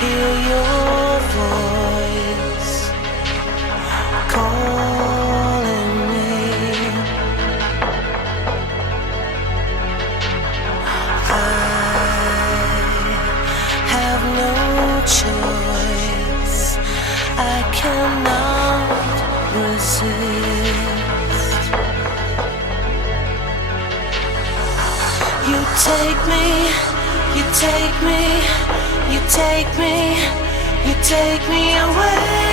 Hear your voice calling me. I have no choice. I cannot resist. You take me, you take me, you take me, you take me away.